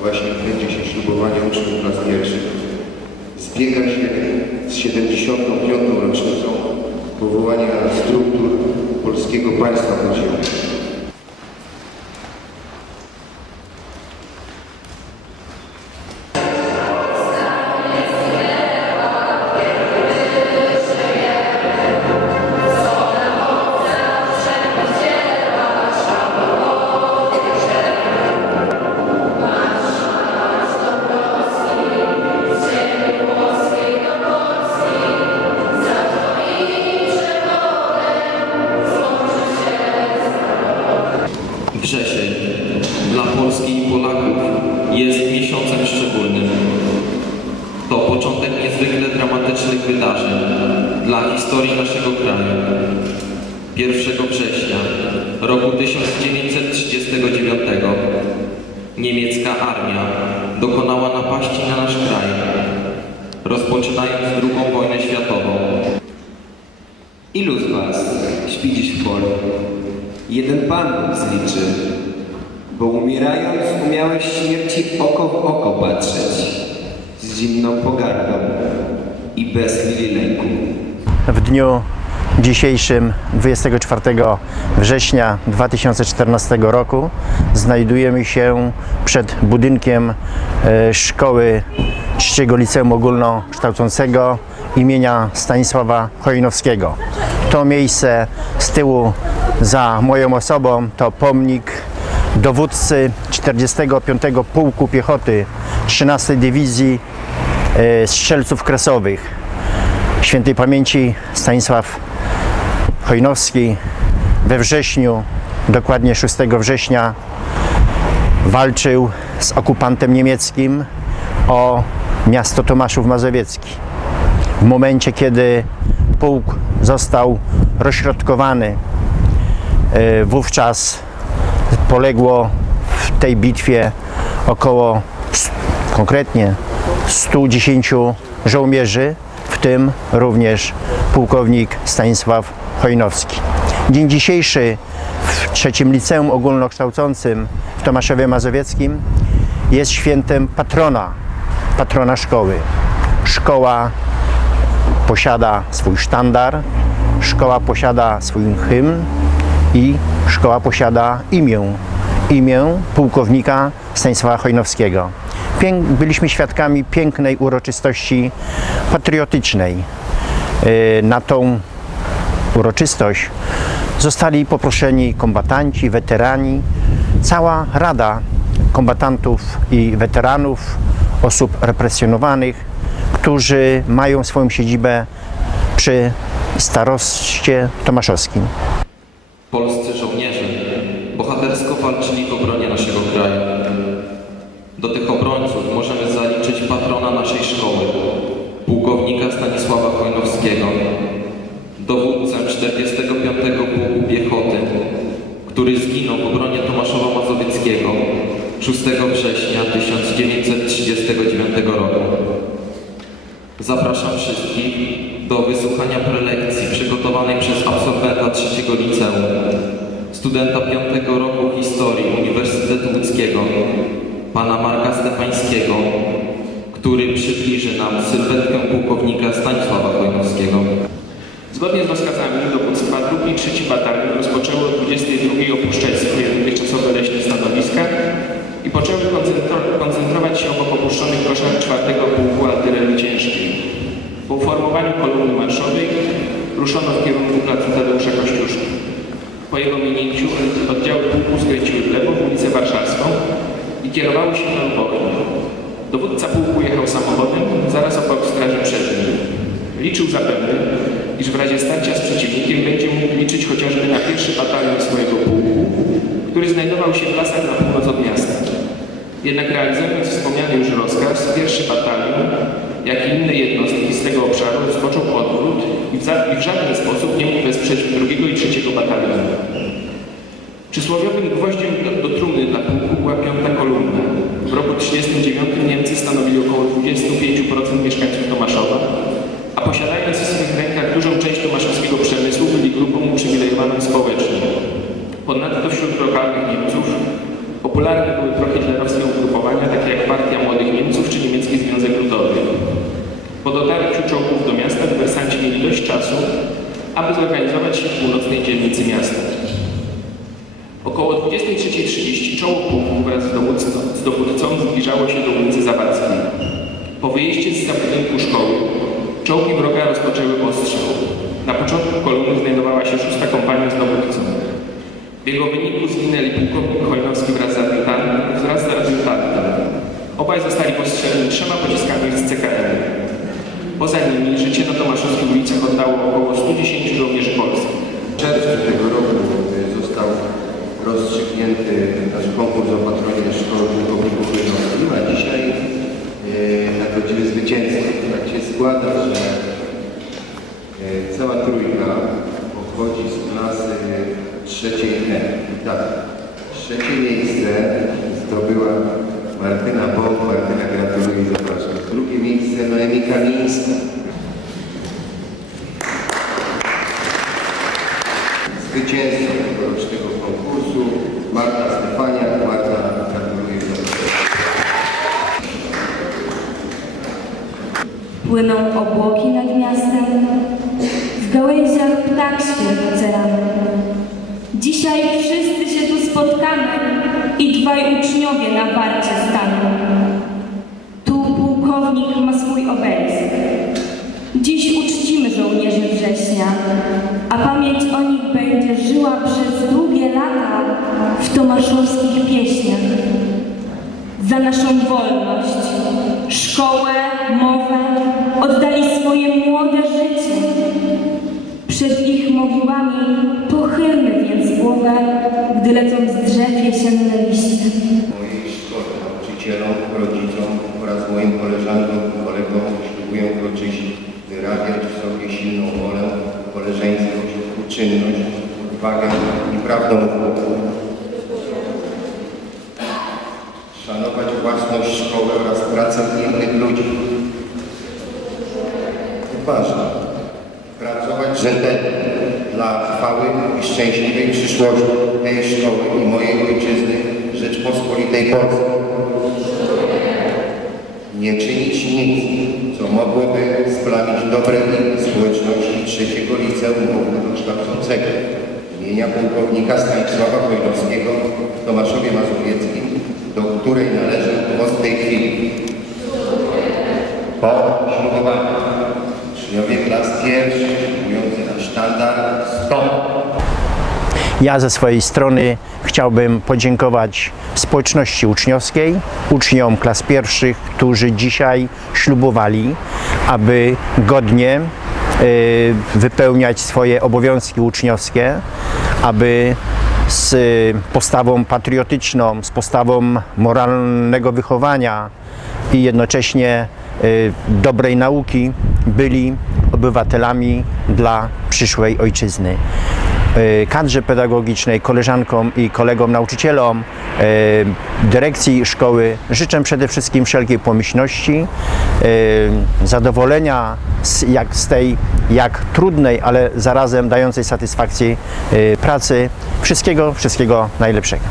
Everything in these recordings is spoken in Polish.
właśnie będzie się ślubowanie uczniów klas pierwszych, zbiega się z 75. rocznicą powołania struktur Polskiego Państwa Podziemnego. Naszego kraju. 1 września roku 1939 niemiecka armia dokonała napaści na nasz kraj, rozpoczynając II wojnę światową. Ilu z was śpi dziś w polu? Jeden Pan zliczy, bo umierając umiałeś śmierci oko w oko patrzeć, z zimną pogardą i bez chwili lęku. W dniu dzisiejszym, 24 września 2014 roku, znajdujemy się przed budynkiem e, Szkoły Trzeciego Liceum Ogólnokształcącego imienia Stanisława Chojnowskiego. To miejsce z tyłu za moją osobą to pomnik dowódcy 45 Pułku Piechoty 13 Dywizji e, Strzelców Kresowych świętej pamięci Stanisław Chojnowski we wrześniu, dokładnie 6 września, walczył z okupantem niemieckim o miasto Tomaszów Mazowiecki. W momencie, kiedy pułk został rozśrodkowany, e, wówczas poległo w tej bitwie około, konkretnie 110 żołnierzy, w tym również pułkownik Stanisław Chojnowski. Dzień dzisiejszy w trzecim liceum ogólnokształcącym w Tomaszowie Mazowieckim jest świętem patrona, patrona szkoły. Szkoła posiada swój sztandar, szkoła posiada swój hymn i szkoła posiada imię, imię pułkownika Stanisława Chojnowskiego. Pięk, byliśmy świadkami pięknej uroczystości patriotycznej. Yy, Na tą uroczystość zostali poproszeni kombatanci, weterani, cała rada kombatantów i weteranów, osób represjonowanych, którzy mają swoją siedzibę przy staroście tomaszowskim. Polscy żołnierze bohatersko walczyli w obronie naszego kraju. Do tych obrońców możemy zaliczyć patrona naszej szkoły, pułkownika Stanisława Chojnowskiego, dowódcę 45 Pułku Piechoty, który zginął w obronie Tomaszowa Mazowieckiego 6 września 1939 roku. Zapraszam wszystkich do wysłuchania prelekcji przygotowanej przez absolwenta trzeciego liceum, studenta piątego roku historii Uniwersytetu Łódzkiego, pana Marka Stefańskiego, który przybliży nam sylwetkę pułkownika Stanisława Chojnowskiego. Zgodnie z rozkazami dowództwa drugi i trzeci batalion rozpoczęły o 22 opuszczać swoje dotychczasowe leśne stanowiska i poczęły koncentro- koncentrować się obok opuszczonych koszar czwartego pułku artylerii ciężkiej. Po uformowaniu kolumny marszowej ruszono w kierunku placu Tadeusza Kościuszki. Po jego minięciu oddziały pułku skręciły w lewo w ulicę Warszawską i kierowały się na Lubową. Dowódca pułku jechał samochodem zaraz obok straży przedniej. Liczył zapewne, iż w razie starcia z przeciwnikiem będzie mógł liczyć chociażby na pierwszy batalion swojego pułku, który znajdował się w lasach na północ od miasta. Jednak realizując wspomniany już rozkaz, pierwszy batalion, jak i inne jednostki z tego obszaru rozpoczął odwrót i w, i w żaden sposób nie mógł wesprzeć drugiego i trzeciego batalionu. Przysłowiowym gwoździem do, do trumny dla pułku była piąta kolumna. W roku 1939 Niemcy stanowili około 25% mieszkańców Tomaszowa, a posiadając uprzywilejowanym społecznie. Ponadto wśród lokalnych Niemców popularne były prohitlerowskie ugrupowania, takie jak Partia Młodych Niemców czy Niemiecki Związek Ludowy. Po dotarciu czołgów do miasta dywersanci mieli dość czasu, aby zorganizować się w północnej dzielnicy miasta. Około 23.30 czoło wraz z dowódcą, zbliżało się do ulicy Zawadzkiej. Po wyjściu z budynku szkoły czołgi wroga rozpoczęły ostrzał. Na początku kolumny znajdowała się szósta kompania z dowódcą. W jego wyniku zginęli pułkownik Chojnowski wraz z adjutantem, wraz z adjutantem. Obaj zostali postrzeleni trzema pociskami z CKM. Poza nimi życie na Tomaszowskich ulicach oddało około 110 żołnierzy polskich. W czerwcu tego roku y, został rozstrzygnięty nasz konkurs o patronie szkoły pułkowników Chojnowskim, a dzisiaj y, narodziły zwycięstwo. Tak się składa, że y, cała trójka pochodzi z klasy trzeciej tak, trzecie miejsce zdobyła Martyna Bąk. Martyna gratuluję i zapraszam. Drugie miejsce Noemi Kamińska. Zwycięzcą tegorocznego konkursu Marta Stefaniak. Marta, gratuluję i zapraszam. Płyną obłoki nad miastem, w gałęziach ptak świergoce rano. Dzisiaj wszyscy się tu spotkamy i dwaj uczniowie na warcie staną. Tu pułkownik ma swój obelisk. Dziś uczcimy żołnierzy września, a pamięć o nich będzie żyła przez długie lata w tomaszowskich pieśniach za naszą wolność, szkołę, mowę, oddali swoje mogiłami pochylmy więc głowę, gdy lecą z drzew jesienne liście. mojej szkole, nauczycielom, rodzicom oraz moim koleżankom i kolegom ślubuję uroczyście wyrabiać w sobie silną wolę, koleżeńskość, uczynność, odwagę i prawdą wokół. Szanować własność szkoły oraz pracę innych ludzi. Ważne. Pracować rzetelnie dla chwały i szczęśliwej przyszłości tej szkoły i mojej ojczyzny Rzeczpospolitej Polskiej. Nie czynić nic, co mogłoby splamić dobre imię społeczności trzeciego liceum ogólnokształcącego imienia pułkownika Stanisława Wojnowskiego w Tomaszowie Mazowieckim, do której należę od tej chwili. Po ślubowaniu uczniowie klas pierwszych, na sztandar, stop! Ja ze swojej strony chciałbym podziękować społeczności uczniowskiej, uczniom klas pierwszych, którzy dzisiaj ślubowali, aby godnie y, wypełniać swoje obowiązki uczniowskie, aby z postawą patriotyczną, z postawą moralnego wychowania i jednocześnie y, dobrej nauki byli obywatelami dla przyszłej ojczyzny y, kadrze pedagogicznej, koleżankom i kolegom nauczycielom, y, dyrekcji szkoły życzę przede wszystkim wszelkiej pomyślności, y, zadowolenia z, jak, z tej jak trudnej, ale zarazem dającej satysfakcji pracy. Wszystkiego, wszystkiego najlepszego.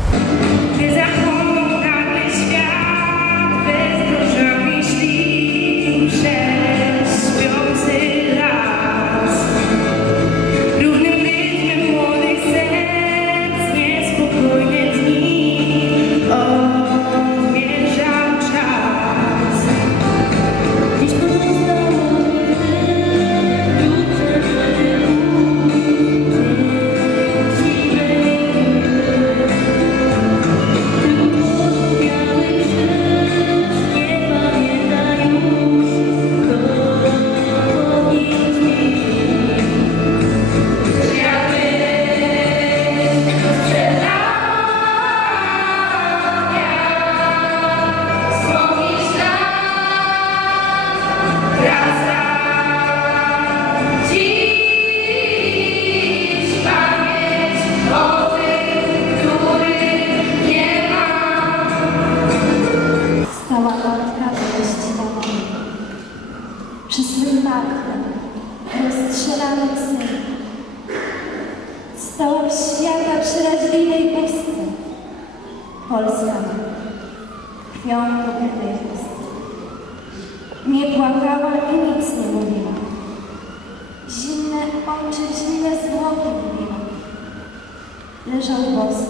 Leżał bosy.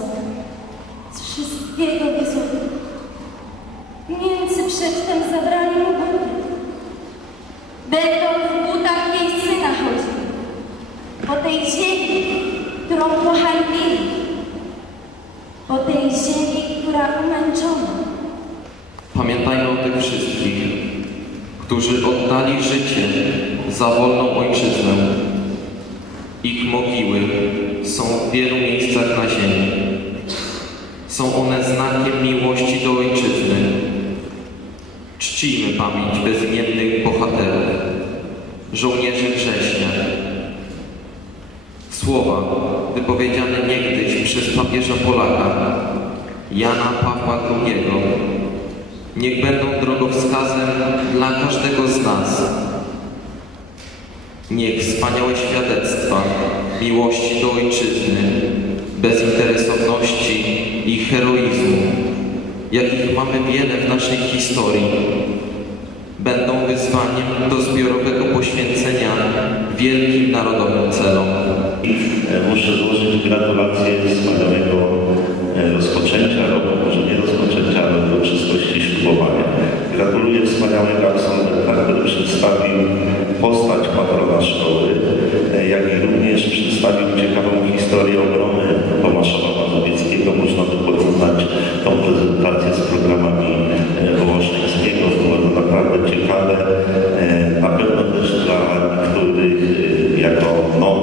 Z wszystkiego wyzuty. Niemcy przedtem zabrali mu buty. W butach jej syna chodzić. Po tej ziemi, którą pohańbili. Po tej ziemi, która umęczona. Pamiętajmy o tych wszystkich, którzy oddali życie za wolną ojczyznę. Ich mogiły są w wielu miejscach na ziemi. Są one znakiem miłości do ojczyzny. Czcijmy pamięć bezimiennych bohaterów, żołnierzy września. Słowa wypowiedziane niegdyś przez papieża Polaka, Jana Pawła II, niech będą drogowskazem dla każdego z nas. Niech wspaniałe świadectwa miłości do ojczyzny, bezinteresowności i heroizmu, jakich mamy wiele w naszej historii, będą wyzwaniem do zbiorowego poświęcenia wielkim narodowym celom. E, Muszę złożyć gratulacje wspaniałego e, rozpoczęcia roku, może nie rozpoczęcia, ale uroczystości ślubowania. Gratuluję wspaniałego absolwenta, który przedstawił postać patrona szkoły, e, jak i również przedstawił ciekawą historię obrony Tomaszowa Mazowieckiego. Można tu porównać tą prezentację z programami e, Wołoszyńskiego. Było to naprawdę ciekawe, e, na pewno też dla niektórych jako nowe,